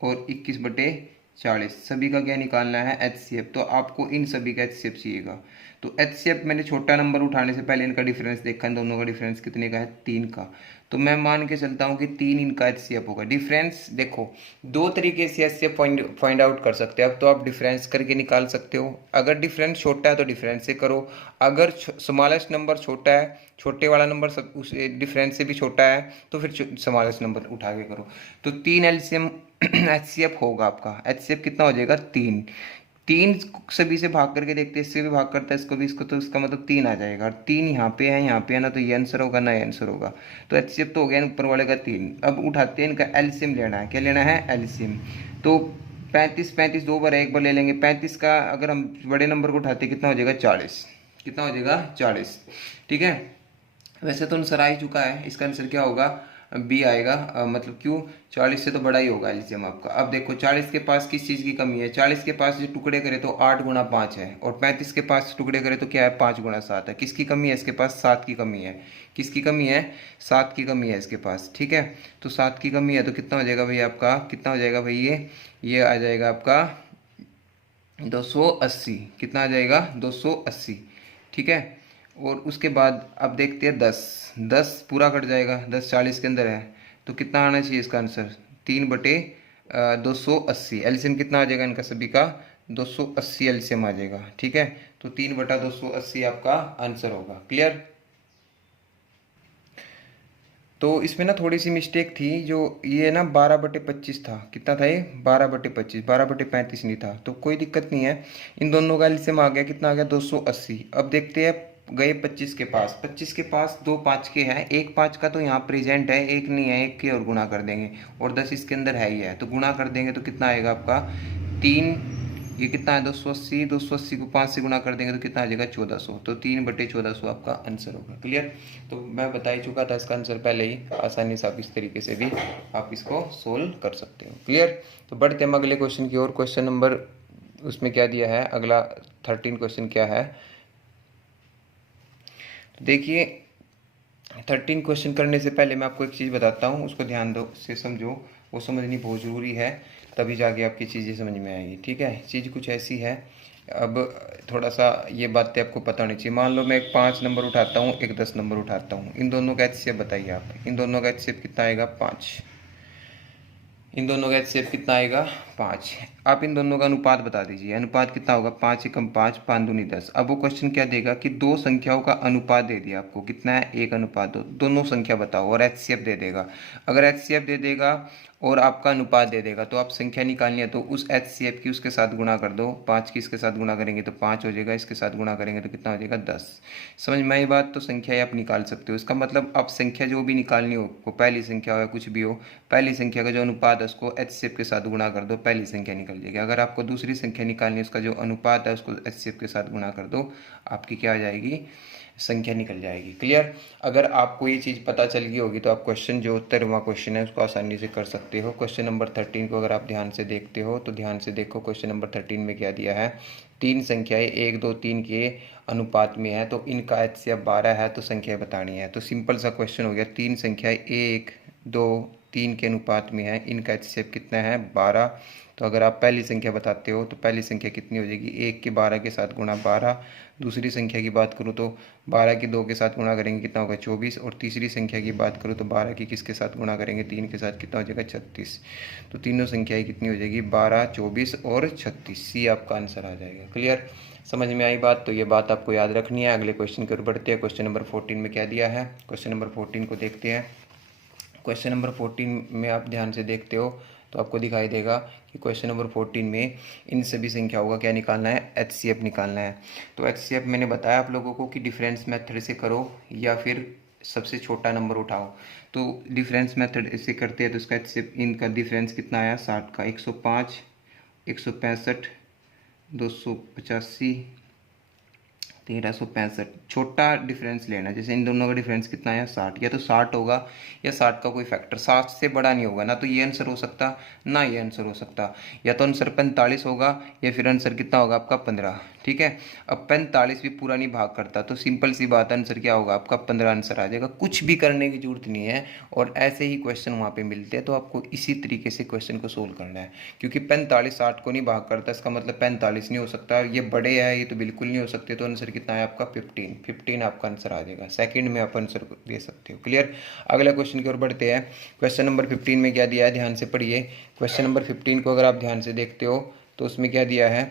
और 21/40, सभी का क्या निकालना है HCF। तो आपको इन सभी का HCF चाहिएगा। तो HCF मैंने छोटा नंबर उठाने से पहले इनका डिफरेंस देखा, इन दोनों का डिफरेंस कितने का है 3 का। तो मैं मान के चलता हूँ कि 3 इनका HCF होगा। डिफरेंस देखो, 2 तरीके से HCF फाइंड आउट कर सकते हैं। अब तो आप डिफरेंस करके निकाल सकते हो। अगर डिफरेंस छोटा है तो डिफरेंस से करो, अगर स्मॉलेस्ट नंबर छोटा है, छोटे वाला नंबर सब उस डिफरेंस से भी छोटा है, तो फिर स्मॉलेस्ट नंबर उठा के करो। तो 3 एलसीएम HCF होगा आपका। HCF कितना हो जाएगा 3। 3 सभी से भाग करके देखते हैं, इससे भी भाग करता है इसको भी, इसको, तो इसका मतलब 3 आ जाएगा। और 3 यहाँ पे है, यहाँ पे है ना, तो ये आंसर होगा ना, ये आंसर होगा। तो HCF तो हो गया ऊपर वाले का 3। अब उठाते हैं इनका एलसीएम लेना है। क्या लेना है, एलसीएम। तो 35 2 बार एक बार ले लेंगे। 35 का अगर हम बड़े नंबर को उठाते कितना हो जाएगा 40, कितना हो जाएगा 40, ठीक है। वैसे तो आंसर आ ही चुका है, इसका आंसर क्या होगा बी आएगा। मतलब क्यों, 40 से तो बड़ा ही होगा एलसीएम आपका। अब देखो 40 के पास किस चीज़ की कमी है, 40 के पास जो टुकड़े करे तो 8 गुना 5 है, और 35 के पास टुकड़े करे तो क्या है 5 गुना 7 है। किसकी कमी है इसके पास, 7 की कमी है। किसकी कमी है, 7 की कमी है इसके पास, ठीक है। तो 7 की कमी है, तो कितना हो जाएगा भाई आपका, कितना हो जाएगा भाई, ये आ जाएगा आपका 280। कितना आ जाएगा 280, ठीक है। और उसके बाद अब देखते हैं 10 पूरा कट जाएगा, 10 40 के अंदर है, तो कितना आना चाहिए इसका आंसर 3/280। एलसीएम कितना आ जाएगा इनका सभी का 280 एलसीएम आ जाएगा, ठीक है। तो 3/280 आपका आंसर होगा। क्लियर। तो इसमें ना थोड़ी सी मिस्टेक थी, जो ये ना 12/25 था। कितना था ये 12/25, 12/35 नहीं था। तो कोई दिक्कत नहीं है, इन दोनों का एलसीएम आ गया, कितना आ गया 280। अब देखते हैं गए 25 के पास, 25 के पास 2 5 के हैं, एक 5 का तो यहाँ प्रेजेंट है, एक नहीं है, एक के और गुणा कर देंगे, और 10 इसके अंदर है ही है, तो गुणा कर देंगे तो कितना आएगा आपका 3। ये कितना है 280, 280 को 5 से गुणा कर देंगे तो कितना आ जाएगा 1400। तो 3/1400 आपका आंसर होगा। क्लियर। तो मैं बता ही चुका था इसका आंसर पहले ही, आसानी से आप इस तरीके से भी आप इसको सोल्व कर सकते हो। क्लियर। तो बढ़ते हम अगले क्वेश्चन की ओर। क्वेश्चन नंबर उसमें क्या दिया है, अगला 13 क्वेश्चन क्या है, देखिए 13 क्वेश्चन करने से पहले मैं आपको एक चीज़ बताता हूँ, उसको ध्यान दो से समझो, वो समझनी बहुत ज़रूरी है, तभी जाके आपकी चीज़ें समझ में आएगी। ठीक है, चीज़ कुछ ऐसी है, अब थोड़ा सा ये बातें आपको पता होनी चाहिए। मान लो मैं एक 5 नंबर उठाता हूँ, एक 10 नंबर उठाता हूँ, इन दोनों का एचसीएफ बताइए आप। इन दोनों का एचसीएफ कितना आएगा? 5। इन दोनों का एचसीएफ कितना आएगा? 5। आप इन दोनों का अनुपात बता दीजिए, अनुपात कितना होगा? 5 एकम 5, 5 दूनी 10। अब वो क्वेश्चन क्या देगा कि दो संख्याओं का अनुपात दे दिया आपको, कितना है? 1:2। दोनों संख्या बताओ और एचसीएफ दे देगा। अगर एचसीएफ दे देगा और आपका अनुपात दे देगा तो आप संख्या निकालनी है तो उस एचसीएफ की उसके साथ गुणा कर दो। 5 की इसके साथ गुणा करेंगे तो 5 हो जाएगा, इसके साथ गुणा करेंगे तो कितना हो जाएगा? 10। समझ में आई बात? तो संख्या आप निकाल सकते हो। इसका मतलब आप संख्या जो भी निकालनी हो, को पहली संख्या हो या कुछ भी हो, पहली संख्या का जो अनुपात है उसको एचसीएफ के साथ गुणा कर दो, पहली संख्या निकल जाएगी। अगर आपको दूसरी संख्या निकालनी है, उसका जो अनुपात है उसको एचसीएफ के साथ गुणा कर दो, आपकी क्या आ जाएगी? संख्या निकल जाएगी। क्लियर? अगर आपको ये चीज़ पता चल गई होगी तो आप क्वेश्चन जो 13वां क्वेश्चन है उसको आसानी से कर सकते हो। क्वेश्चन नंबर 13 को अगर आप ध्यान से देखते हो तो ध्यान से देखो, क्वेश्चन नंबर 13 में क्या दिया है? तीन संख्याएं 1, 2, 3 के अनुपात में है तो इनका एचसीएफ 12 है, तो संख्या बतानी है। तो सिंपल सा क्वेश्चन हो गया, तीन संख्याएं 1, 2, 3 के अनुपात में है, इनका एचसीएफ कितना है? 12। तो अगर आप पहली संख्या बताते हो तो पहली संख्या कितनी हो जाएगी? 1 के 12 के साथ गुणा 12। दूसरी संख्या की बात करूँ तो 12 की 2 के साथ गुणा करेंगे, कितना होगा? 24। और तीसरी संख्या की बात करूँ तो 12 की किसके साथ गुणा करेंगे? 3 के साथ, कितना हो जाएगा? 36। तो तीनों संख्याएं कितनी हो जाएगी? 12, 24 और 36। सी आपका आंसर आ जाएगा। क्लियर? समझ में आई बात? तो ये बात आपको याद रखनी है। अगले क्वेश्चन की ओर बढ़ते हैं। क्वेश्चन नंबर 14 में क्या दिया है? क्वेश्चन नंबर 14 को देखते हैं। क्वेश्चन नंबर 14 में आप ध्यान से देखते हो तो आपको दिखाई देगा कि क्वेश्चन नंबर 14 में इन सभी संख्याओं का क्या निकालना है? एचसीएफ निकालना है। तो एचसीएफ मैंने बताया आप लोगों को कि डिफरेंस मेथड से करो या फिर सबसे छोटा नंबर उठाओ। तो डिफरेंस मेथड से करते हैं तो इसका एचसीएफ, इनका डिफरेंस कितना आया? 60 का। 105, 165, 285, 1365। छोटा डिफरेंस लेना। जैसे इन दोनों का डिफरेंस कितना है? 60। या तो 60 होगा या 60 का कोई फैक्टर, 60 से बड़ा नहीं होगा। ना तो ये आंसर हो सकता, ना ये आंसर हो सकता। या तो आंसर 45 होगा या फिर आंसर कितना होगा आपका? 15। ठीक है, अब 45 भी पूरा नहीं भाग करता तो सिंपल सी बात, आंसर क्या होगा आपका? 15 आंसर आ जाएगा। कुछ भी करने की जरूरत नहीं है और ऐसे ही क्वेश्चन वहाँ पे मिलते हैं, तो आपको इसी तरीके से क्वेश्चन को सोल्व करना है। क्योंकि 45 60 को नहीं भाग करता, इसका मतलब 45 नहीं हो सकता। ये बड़े है, ये तो बिल्कुल नहीं हो सकते। तो आंसर कितना है आपका? 15 आपका आंसर आ जाएगा। सेकंड में आप आंसर दे सकते हो। क्लियर? अगला क्वेश्चन की ओर बढ़ते हैं। क्वेश्चन नंबर 15 में क्या दिया है? ध्यान से पढ़िए। क्वेश्चन नंबर 15 को अगर आप ध्यान से देखते हो तो उसमें क्या दिया है?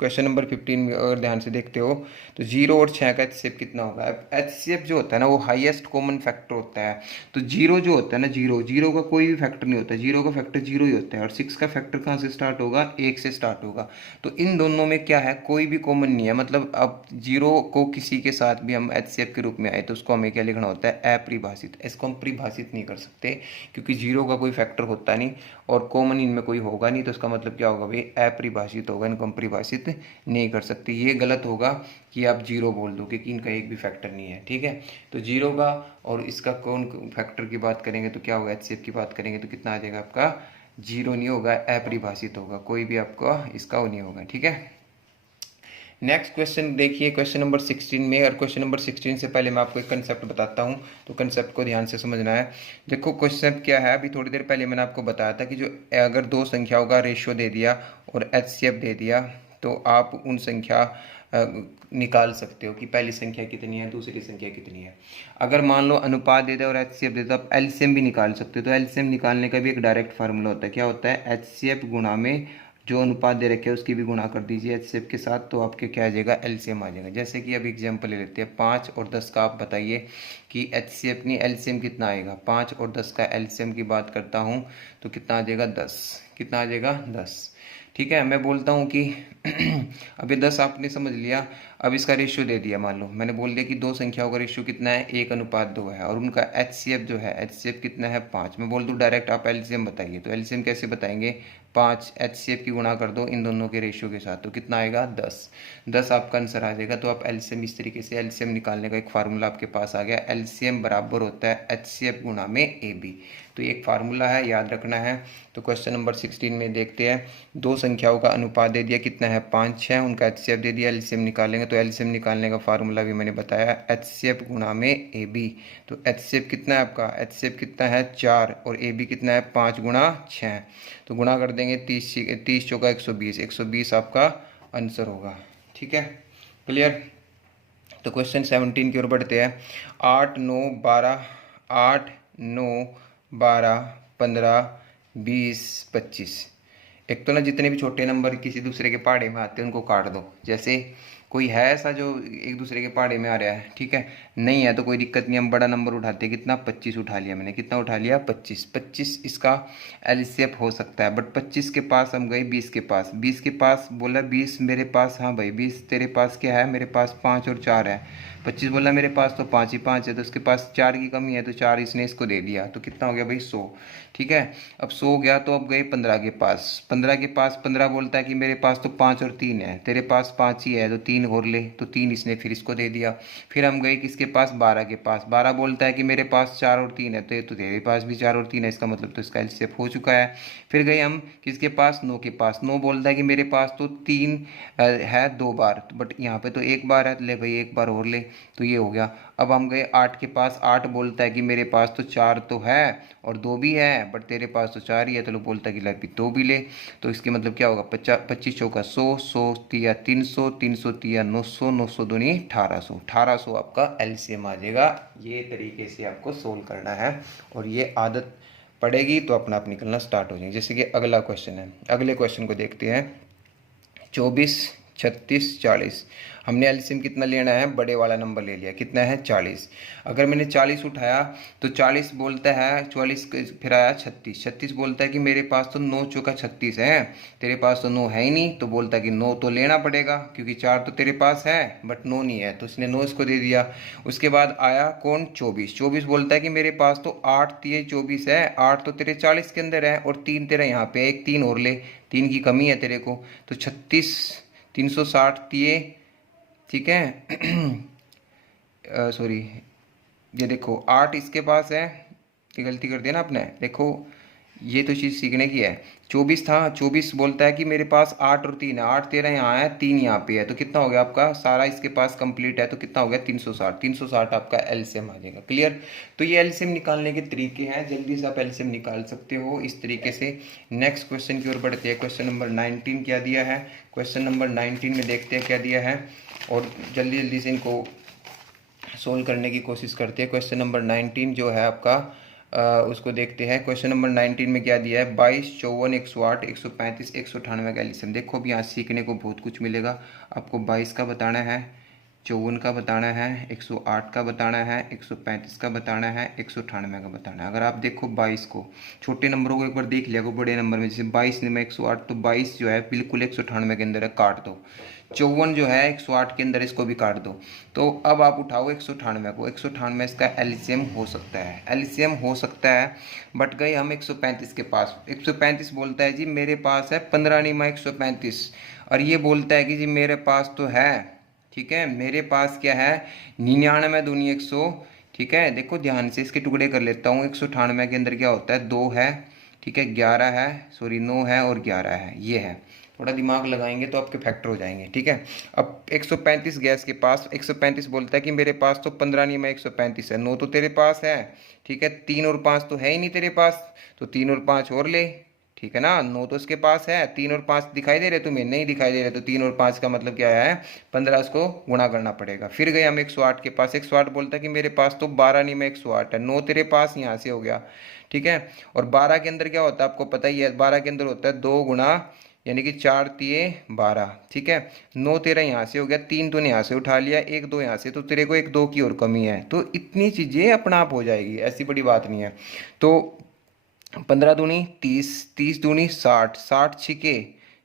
क्वेश्चन नंबर 15 में अगर ध्यान से देखते हो तो 0 और 6 का एचसीएफ कितना होगा? एचसीएफ जो होता है ना वो हाईएस्ट कॉमन फैक्टर होता है। तो 0 जो होता है ना, 0 का कोई भी फैक्टर नहीं होता, 0 का फैक्टर 0 ही होता है। और 6 का फैक्टर कहाँ से स्टार्ट होगा? 1 से स्टार्ट होगा। तो इन दोनों में क्या है? कोई भी कॉमन नहीं है। मतलब अब 0 को किसी के साथ भी हम एचसीएफ के रूप में आए तो उसको हमें क्या लिखना होता है? अपरिभाषित। इसको हम परिभाषित नहीं कर सकते क्योंकि 0 का कोई फैक्टर होता नहीं और कॉमन इनमें कोई होगा नहीं। तो इसका मतलब क्या होगा भाई? अपरिभाषित होगा, इनको हम परिभाषित नहीं कर सकते। ये गलत होगा कि आप 0 बोल दो क्योंकि इनका एक भी फैक्टर नहीं है। ठीक है, तो 0 का और इसका कौन फैक्टर की बात करेंगे तो क्या होगा? एचसीएफ की बात करेंगे तो कितना आ जाएगा आपका? 0 नहीं होगा, अपरिभाषित होगा। कोई भी आपका इसका वो नहीं होगा। ठीक है, नेक्स्ट क्वेश्चन देखिए, क्वेश्चन नंबर 16 में। और क्वेश्चन नंबर 16 से पहले मैं आपको एक कंसेप्ट बताता हूँ, तो कंसेप्ट को ध्यान से समझना है। देखो क्वेश्चन क्या है, अभी थोड़ी देर पहले मैंने आपको बताया था कि जो अगर दो संख्याओं का रेशियो दे दिया और एचसीएफ दे दिया तो आप उन संख्या निकाल सकते हो कि पहली संख्या कितनी है, दूसरी संख्या कितनी है। अगर मान लो अनुपात दे दे और एचसीएफ दे दे तो आप एलसीएम भी निकाल सकते हो। तो एलसीएम निकालने का भी एक डायरेक्ट फार्मूला होता है। क्या होता है? एचसीएफ गुणा में जो अनुपात दे रखे हैं उसकी भी गुणा कर दीजिए एचसीएफ के साथ, तो आपके क्या आ जाएगा? एलसीएम आ जाएगा। जैसे कि अब एग्जांपल ले लेते हैं, 5 और 10 का आप बताइए कि एचसीएफ नहीं एलसीएम कितना आएगा। 5 और 10 का एलसीएम की बात करता हूँ तो कितना आ जाएगा? 10। कितना आ जाएगा? 10। ठीक है, मैं बोलता हूँ कि अभी 10 आपने समझ लिया। अब इसका रेशियो दे दिया, मान लो मैंने बोल दिया कि दो संख्याओं का रेशियो कितना है? 1:2 है और उनका एचसीएफ जो है, एचसीएफ कितना है? 5। मैं बोल दूँ डायरेक्ट आप एलसीएम बताइए, तो एलसीएम कैसे बताएंगे? 5 एचसीएफ की गुणा कर दो इन दोनों के रेशियो के साथ, तो कितना आएगा? 10। 10 आपका आंसर आ जाएगा। तो आप एलसीएम इस तरीके से एलसीएम निकालने का एक फार्मूला आपके पास आ गया। एलसीएम बराबर होता है एचसीएफ गुणा में AB। तो ये एक फार्मूला है, याद रखना है। तो क्वेश्चन नंबर 16 में देखते हैं, दो संख्याओं का अनुपात दे दिया, कितना है 5 6, उनका एचसीएफ दे दिया, एलसीएम निकालेंगे। तो एलसीएम निकालने का फार्मूला भी मैंने बताया, एचसीएफ गुणा में AB। तो एचसीएफ कितना है आपका, एचसीएफ कितना है 4 और AB कितना है 5 गुणा 6। तो गुणा कर देंगे 30 चौका 120, 120 आपका आंसर होगा। ठीक है, क्लियर। तो क्वेश्चन 17 की ओर बढ़ते हैं। 8 9 12, 8 9 12 15 20 25। एक तो ना जितने भी छोटे नंबर किसी दूसरे के पहाड़े में आते हैं उनको काट दो। जैसे कोई है ऐसा जो एक दूसरे के पहाड़े में आ रहा है, ठीक है, नहीं है तो कोई दिक्कत नहीं, हम बड़ा नंबर उठाते हैं। कितना 25 उठा लिया मैंने, कितना उठा लिया 25। 25 इसका एलसीएफ हो सकता है, बट 25 के पास हम गए 20 के पास, 20 के पास बोला 20 मेरे पास, हाँ भाई 20 तेरे पास क्या है, मेरे पास 5 और 4 है। 25 बोला मेरे पास तो 5 ही 5 है, तो उसके पास 4 की कमी है, तो 4 इसने इसको दे दिया, तो कितना हो गया भाई 100। ठीक है, अब 100 गया तो अब गए 15 के पास, 15 के पास 15 बोलता है कि मेरे पास तो 5 और 3 है, तेरे पास 5 ही है, तो 3 और ले, तो 3 इसने फिर इसको दे दिया। फिर हम गए किसके पास, 12 के पास, 12 बोलता है कि मेरे पास 4 और 3 है, तो तेरे पास भी 4 और 3 है, इसका मतलब तो इसका एलसीएफ हो चुका है। फिर गए हम किसके पास, 9 के पास, 9 बोलता है कि मेरे पास तो 3 है 2 बार, बट यहाँ पे तो 1 बार है, ले भाई 1 बार और ले, तो ये हो गया। अब हम गए 8 के पास, 8 बोलता है कि मेरे पास तो 4 तो है और 2 भी है, बट तेरे पास तो 4 ही है, तो लोग बोलता है कि लाइक 2 भी ले, तो इसके मतलब क्या होगा 25 चौका 100, 100 तिया 300, 300 तिया 900, 900 दूनी 1800, 1800 आपका एलसीएम आ जाएगा। ये तरीके से आपको सोल्व करना है और ये आदत पड़ेगी तो अपना आप निकलना स्टार्ट हो जाएंगे। जैसे कि अगला क्वेश्चन है, अगले क्वेश्चन को देखते हैं। 24 36 40, हमने एलसीएम कितना लेना है, बड़े वाला नंबर ले लिया, कितना है 40। अगर मैंने 40 उठाया तो 40 बोलता है 44, फिर आया 36, 36 बोलता है कि मेरे पास तो 9 चौका 36 है, तेरे पास तो 9 है ही नहीं, तो बोलता है कि 9 तो लेना पड़ेगा क्योंकि 4 तो तेरे पास है बट 9 नहीं है, तो उसने 9 इसको दे दिया। उसके बाद आया कौन, 24, 24 बोलता है कि मेरे पास तो 8 तिये 24 है, 8 तो तेरे 40 के अंदर है और 3 तेरा यहाँ पे, एक 3 और ले, 3 की कमी है तेरे को, तो 36 360 तिये, ठीक है सॉरी, ये देखो 8 इसके पास है, ये गलती कर दिया ना आपने, देखो ये तो चीज़ सीखने की है। 24 था, 24 बोलता है कि मेरे पास 8 और 3 है, 8 तेरा यहाँ है, 3 यहाँ पे है, तो कितना हो गया आपका सारा इसके पास कंप्लीट है, तो कितना हो गया 360, 360 आपका एलसीएम आ जाएगा। क्लियर। तो ये एलसीएम निकालने के तरीके हैं, जल्दी से आप एलसीएम निकाल सकते हो इस तरीके से। नेक्स्ट क्वेश्चन की ओर बढ़ते हैं। क्वेश्चन नंबर 19 क्या दिया है, क्वेश्चन नंबर 19 में देखते हैं क्या दिया है और जल्दी जल्दी से इनको सोल्व करने की कोशिश करते हैं। क्वेश्चन नंबर 19 जो है आपका उसको देखते हैं। क्वेश्चन नंबर 19 में क्या दिया है, 22 54 108 135 198 का एलसीएम। देखो अभी यहाँ सीखने को बहुत कुछ मिलेगा। आपको 22 का बताना है, 54 का बताना है, 108 का बताना है, 135 का बताना है, 198 का बताना है। अगर आप देखो 22 को, छोटे नंबरों को एक बार देख लिया को बड़े नंबर में, जैसे 22 में 108, तो 22 जो है बिल्कुल 198 के अंदर है, काट दो। 54 जो है 108 के अंदर, इसको भी काट दो। तो अब आप उठाओ 198 को, 198 इसका एलसीएम हो सकता है, एलसीएम हो सकता है। बट गए हम 135 के पास, 135 बोलता है जी मेरे पास है 15 नहीं 135, और ये बोलता है कि जी मेरे पास तो है, ठीक है, मेरे पास क्या है 99 दूनी 100, ठीक है। देखो ध्यान से इसके टुकड़े कर लेता हूँ। 198 के अंदर क्या होता है, 2 है, ठीक है, 11 है, सॉरी 9 है और 11 है, ये है। थोड़ा दिमाग लगाएंगे तो आपके फैक्टर हो जाएंगे, ठीक है। अब 135 गैस के पास, 135 बोलता है कि मेरे पास तो 15 नहीं 135 है, 9 तो तेरे पास है, ठीक है, 3 और 5 तो है ही नहीं तेरे पास, तो 3 और 5 और ले, ठीक है ना। 9 तो इसके पास है, 3 और 5 दिखाई दे रहे तुम्हें, नहीं दिखाई दे रहे, तो 3 और 5 का मतलब क्या है 15, इसको गुणा करना पड़ेगा। फिर गए हम 108 के पास, 108 बोलता है कि मेरे पास तो 12 नहीं 108 है, 9 तेरे पास यहाँ से हो गया, ठीक है। और 12 के अंदर क्या होता है आपको पता ही है, 12 के अंदर होता है 2 गुणा, यानी कि 4 तिये 12, ठीक है। 9 तेरा यहाँ से हो गया, 3 तूने यहाँ से उठा लिया, 1 2 यहाँ से, तो तेरे को 1 2 की और कमी है, तो इतनी चीज़ें अपना आप हो जाएगी, ऐसी बड़ी बात नहीं है। तो 15 दूनी 30, 30 दूनी 60, 60 छिके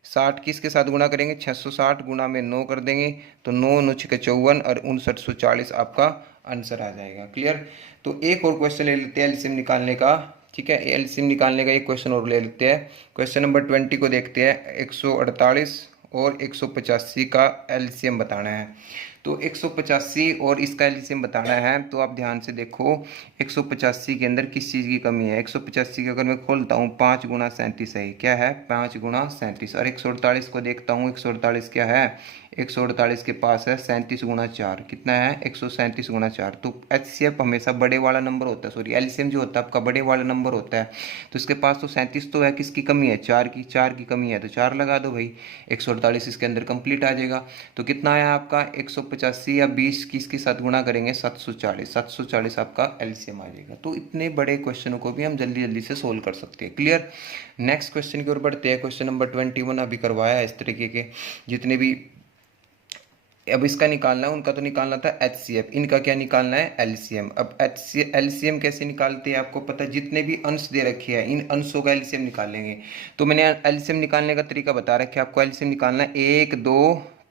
60 किसके साथ गुणा करेंगे, 660 गुणा में 9 कर देंगे, तो 9 9 छिके 54 और 5940 आपका आंसर आ जाएगा। क्लियर। तो एक और क्वेश्चन ले लेते हैं एलसीएम निकालने का, ठीक है, एलसीएम निकालने का एक क्वेश्चन और ले लेते हैं। क्वेश्चन नंबर 20 को देखते हैं। 148 और 185 का एलसीएम बताना है। तो 185 और इसका एलसीएम बताना है, तो आप ध्यान से देखो 185 के अंदर किस चीज़ की कमी है। 185 के अगर मैं खोलता हूँ 5 गुना 37 है, क्या है 5 गुना 37। और 148 को देखता हूँ, 148 क्या है, 148 के पास है 37 गुना 4, कितना है 137 गुना 4। तो एचसीएफ हमेशा बड़े वाला नंबर होता है, सॉरी एलसीएम जो होता है आपका बड़े वाला नंबर होता है। तो इसके पास तो 37 तो है, किसकी कमी है, 4 की कमी है, तो 4 लगा दो भाई, 148 इसके अंदर कंप्लीट आ जाएगा। तो कितना आया आपका 185 या 20 किसके साथ गुणा करेंगे 740, 740 आपका एलसीएम आ जाएगा। तो इतने बड़े क्वेश्चनों को भी हम जल्दी जल्दी से सोल्व कर सकते हैं। क्लियर। नेक्स्ट क्वेश्चन की ओर बढ़ते हैं। क्वेश्चन नंबर 21 अभी करवाया है इस तरीके के जितने भी। अब इसका निकालना है, उनका तो निकालना था एचसीएफ, इनका क्या निकालना है एलसीएम। अब एलसीएम कैसे निकालते हैं आपको पता है, जितने भी अंश दे रखे हैं इन अंशों का एलसीएम निकालेंगे। तो मैंने एलसीएम निकालने का तरीका बता रखा है आपको। एलसीएम निकालना है 1 2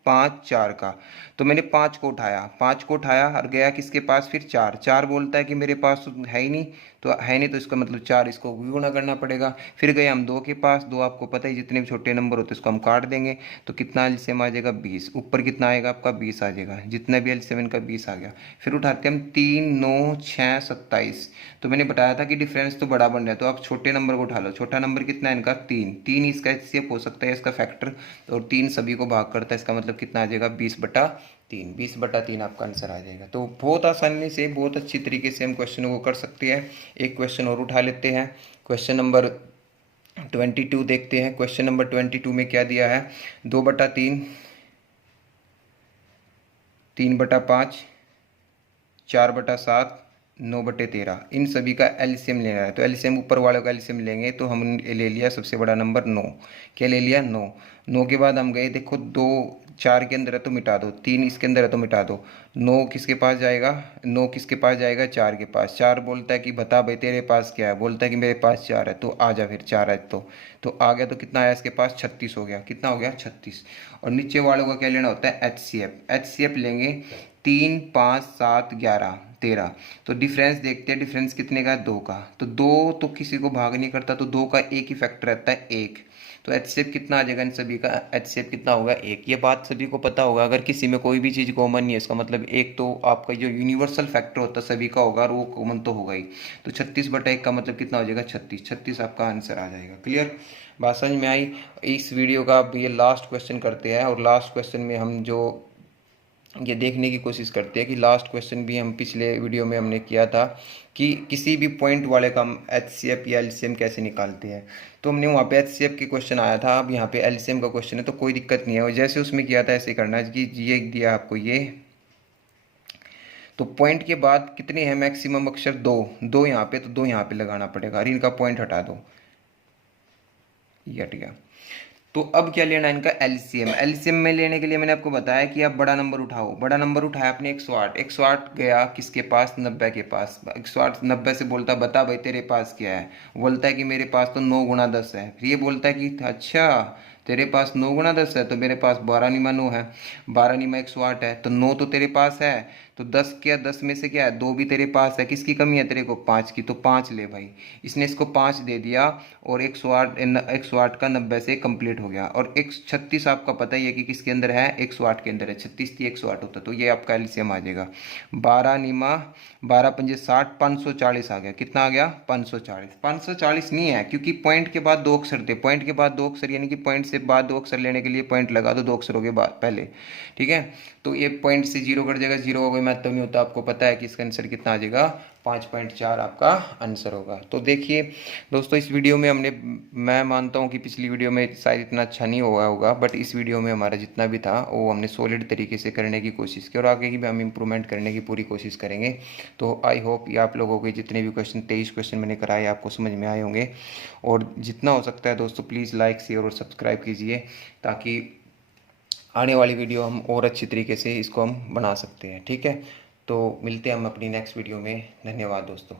5 4 का। तो मैंने 5 को उठाया, 5 को उठाया और गया किसके पास, फिर 4, 4 बोलता है कि मेरे पास तो है ही नहीं, तो है नहीं तो इसका मतलब 4 इसको गुणा करना पड़ेगा। फिर गए हम 2 के पास, 2 आपको पता है जितने भी छोटे नंबर होते हैं उसको हम काट देंगे। तो कितना एलसीएम आ जाएगा 20, ऊपर कितना आएगा आपका 20 आ जाएगा, जितना भी एलसीएम का 20 आ गया। फिर उठाते हैं हम 3 9 6 27। तो मैंने बताया था कि डिफरेंस तो बड़ा बन रहा है, तो आप छोटे नंबर को उठा लो। छोटा नंबर कितना है इनका 3, 3 इसका एचसीएफ हो सकता है इसका फैक्टर, और 3 सभी को भाग करता है, इसका मतलब कितना आ जाएगा 20/3, 20/3 आपका आंसर आ जाएगा। तो बहुत आसानी से बहुत अच्छी तरीके से हम क्वेश्चन को कर सकते हैं। एक क्वेश्चन और उठा लेते हैं, क्वेश्चन नंबर 22 देखते हैं। क्वेश्चन नंबर 22 में क्या दिया है, 2/3, 3/5, 4/7, 9/13, इन सभी का एलसीएम लेना है। तो एलसीएम ऊपर वाले का एलसीएम लेंगे, तो हम ले लिया सबसे बड़ा नंबर 9, क्या ले लिया 9। 9 के बाद हम गए देखो 2 4 के अंदर है तो मिटा दो, 3 इसके अंदर है तो मिटा दो। 9 किसके पास जाएगा, 9 किसके पास जाएगा 4 के पास। 4 बोलता है कि बता भाई तेरे पास क्या है, बोलता है कि मेरे पास 4 है, तो आ जा फिर 4 है तो आ गया। तो कितना आया इसके पास 36 हो गया, कितना हो गया 36। और नीचे वालों का क्या लेना होता है एचसीएफ, एचसीएफ लेंगे 3 5 7 11 13। तो डिफरेंस देखते हैं, डिफरेंस कितने का है 2 का। तो 2 तो किसी को भाग नहीं करता, तो 2 का एक ही फैक्टर रहता है 1। तो एचसीएफ कितना आ जाएगा इन सभी का, एचसीएफ कितना होगा 1। ये बात सभी को पता होगा, अगर किसी में कोई भी चीज़ कॉमन नहीं है इसका मतलब एक तो आपका जो यूनिवर्सल फैक्टर होता है सभी का होगा और वो कॉमन तो होगा ही। तो 36/1 का मतलब कितना हो जाएगा 36, 36 आपका आंसर आ जाएगा। क्लियर, बात समझ में आई। इस वीडियो का अब ये लास्ट क्वेश्चन करते हैं, और लास्ट क्वेश्चन में हम जो ये देखने की कोशिश करते हैं कि लास्ट क्वेश्चन भी हम पिछले वीडियो में हमने किया था कि किसी भी पॉइंट वाले का हम एचसीएफ या एलसीएम कैसे निकालते हैं। तो हमने वहाँ पे एचसीएफ के क्वेश्चन आया था, अब यहाँ पे एलसीएम का क्वेश्चन है, तो कोई दिक्कत नहीं है, और जैसे उसमें किया था ऐसे ही करना है कि ये दिया आपको ये। तो पॉइंट के बाद कितने हैं मैक्सिमम अक्षर, 2, 2 यहाँ पे, तो 2 यहाँ पे लगाना पड़ेगा, और इनका पॉइंट हटा दो, ये हट गया। तो अब क्या लेना है इनका एलसीएम। एलसीएम में लेने के लिए मैंने आपको बताया कि आप बड़ा नंबर उठाओ, बड़ा नंबर उठाया आपने 108, 108 गया किसके पास 90 के पास। 108 90 से बोलता बता भाई तेरे पास क्या है, बोलता है कि मेरे पास तो 9 गुना 10 है। फिर ये बोलता है कि अच्छा तेरे पास 9 गुना 10 है, तो मेरे पास 12 निमा 9 है, 12 निमा 108 है, तो 9 तो तेरे पास है, तो 10 क्या 10 में से क्या है 2 भी तेरे पास है, किसकी कमी है तेरे को 5 की, तो 5 ले भाई। इसने इसको 5 दे दिया, और 108 का 90 से कंप्लीट हो गया। और 36 आपका पता ही है कि किसके अंदर है 108 के अंदर है, 36 थी 108 होता, तो ये आपका एलसीएम आ जाएगा 12 निमा 12 पंजे 60, 540 आ गया, कितना आ गया 540। 540 नहीं है क्योंकि पॉइंट के बाद 2 अक्षर थे, पॉइंट के बाद 2 अक्षर यानी कि पॉइंट से बाद 2 अक्षर लेने के लिए पॉइंट लगा दो 2 अक्षरों के बाद पहले, ठीक है। तो ये पॉइंट से 0 कट जाएगा, 0 का कोई महत्व नहीं होता, आपको पता है कि इसका आंसर कितना आ जाएगा 5.4 आपका आंसर होगा। तो देखिए दोस्तों इस वीडियो में हमने, मैं मानता हूँ कि पिछली वीडियो में शायद इतना अच्छा नहीं हुआ होगा, बट इस वीडियो में हमारा जितना भी था वो हमने सॉलिड तरीके से करने की कोशिश की, और आगे की भी हम इम्प्रूवमेंट करने की पूरी कोशिश करेंगे। तो आई होप ये आप लोगों के जितने भी क्वेश्चन 23 क्वेश्चन मैंने कराए आपको समझ में आए होंगे, और जितना हो सकता है दोस्तों प्लीज़ लाइक शेयर और सब्सक्राइब कीजिए, ताकि आने वाली वीडियो हम और अच्छी तरीके से इसको हम बना सकते हैं, ठीक है। तो मिलते हैं हम अपनी नेक्स्ट वीडियो में, धन्यवाद दोस्तों।